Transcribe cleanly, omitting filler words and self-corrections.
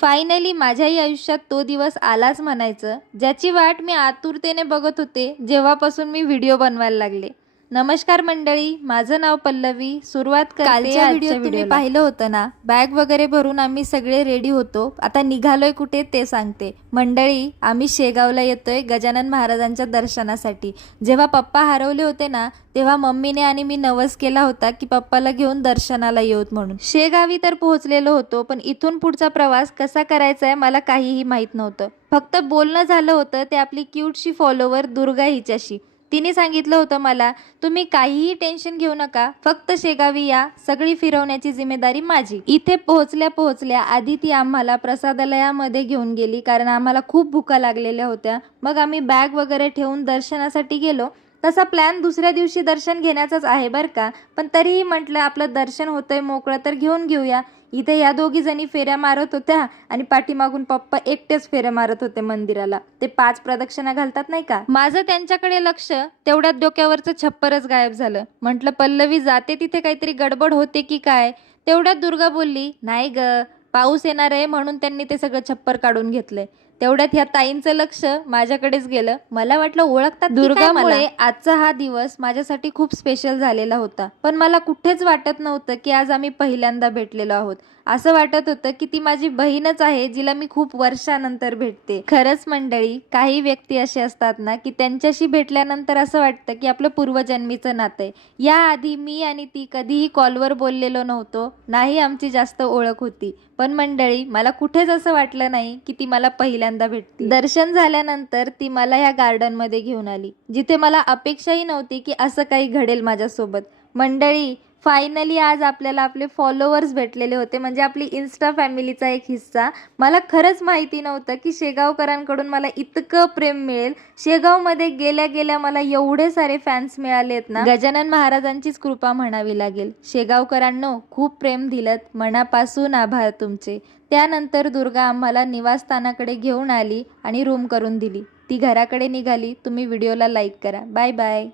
Finally माझ्याही आयुष्यात तो दिवस आलाच म्हणायचं, ज्याची वाट मी आतुरतेने बघत होते जेव्हापासून मी व्हिडिओ बनवायला लागले. नमस्कार मंडळी, माझं नाव पल्लवी. सुरुवात करते. कालच्या व्हिडिओत तुम्ही पाहिलं होतं ना, बॅग वगैरे भरून आम्ही सगळे रेडी होतो. आता निघालोय कुठे ते सांगते. मंडळी, आम्ही शेगावला येतोय गजानन महाराजांच्या दर्शनासाठी. जेव्हा पप्पा हरवले होते ना, तेव्हा मम्मीने आणि मी नवस केला होता की पप्पाला घेऊन दर्शनाला येऊत म्हणून. शेगावी तर पोहोचलेलो होतो, पण इथून पुढचा प्रवास कसा करायचा आहे मला काहीही माहीत नव्हतं. फक्त बोलणं झालं होतं ते आपली क्यूटशी फॉलोवर दुर्गा हिच्याशी. तिने सांगितलं होतं मला, तुम्ही काहीही टेन्शन घेऊ नका, फक्त शेगावी या, सगळी फिरवण्याची जिम्मेदारी माझी. इथे पोहोचल्या आधी ती आम्हाला प्रसादालयामध्ये घेऊन गेली, कारण आम्हाला खूप भुका लागलेल्या होत्या. मग आम्ही बॅग वगैरे ठेवून दर्शनासाठी गेलो. तसा प्लॅन दुसऱ्या दिवशी दर्शन घेण्याचाच आहे बरं का, पण तरीही म्हटलं आपलं दर्शन होतंय मोकळं तर घेऊन घेऊया. इथे या दोघी जणी फेऱ्या मारत होत्या आणि पाठीमागून पप्पा एकटेच फेऱ्या मारत होते मंदिराला. ते 5 प्रदक्षिणा घालतात नाही का. माझं त्यांच्याकडे लक्ष, तेवढ्यात डोक्यावरचं छप्परच गायब झालं. म्हटलं पल्लवी जाते तिथे काहीतरी गडबड होते की काय. तेवढ्यात दुर्गा बोलली, नाही ग, पाऊस येणार आहे म्हणून त्यांनी ते सगळं छप्पर काढून घेतलंय. तेवढ्यात ह्या ताईंचं लक्ष माझ्याकडेच गेलं. मला वाटलं ओळखतात दुर्गामुळे आजचा हा दिवस माझ्यासाठी खूप स्पेशल झालेला होता. पण मला कुठेच वाटत नव्हतं की आज आम्ही पहिल्यांदा भेटलेलो आहोत. असं वाटत होतं की ती माझी बहीणच आहे, जिला मी खूप वर्षानंतर भेटते. खरंच मंडळी, काही व्यक्ती असे असतात ना की त्यांच्याशी भेटल्यानंतर असं वाटतं की आपलं पूर्वजन्मीचं नातं आहे. याआधी मी आणि ती कधीही कॉलवर बोललेलो नव्हतो, नाही आमची जास्त ओळख होती. पण मंडळी, मला कुठेच असं वाटलं नाही की ती मला पहिल्यांदा भेटते. दर्शन झाल्यानंतर ती मला ह्या गार्डनमध्ये घेऊन आली, जिथे मला अपेक्षाही नव्हती की असं काही घडेल माझ्यासोबत. मंडळी, फायनली आज आपल्याला आपले फॉलोअर्स भेटलेले होते, म्हणजे आपली इन्स्टा फॅमिलीचा एक हिस्सा. मला खरंच माहिती नव्हतं की शेगावकरांकडून मला इतकं प्रेम मिळेल. शेगावमध्ये गेल्या गेल्या मला एवढे सारे फॅन्स मिळालेत ना, गजानन महाराजांचीच कृपा म्हणावी लागेल. शेगावकरांनो, खूप प्रेम दिलत, मनापासून आभार तुमचे. त्यानंतर दुर्गा आम्हाला निवासस्थानाकडे घेऊन आली आणि रूम करून दिली. ती घराकडे निघाली. तुम्ही व्हिडिओला लाईक करा. Bye bye.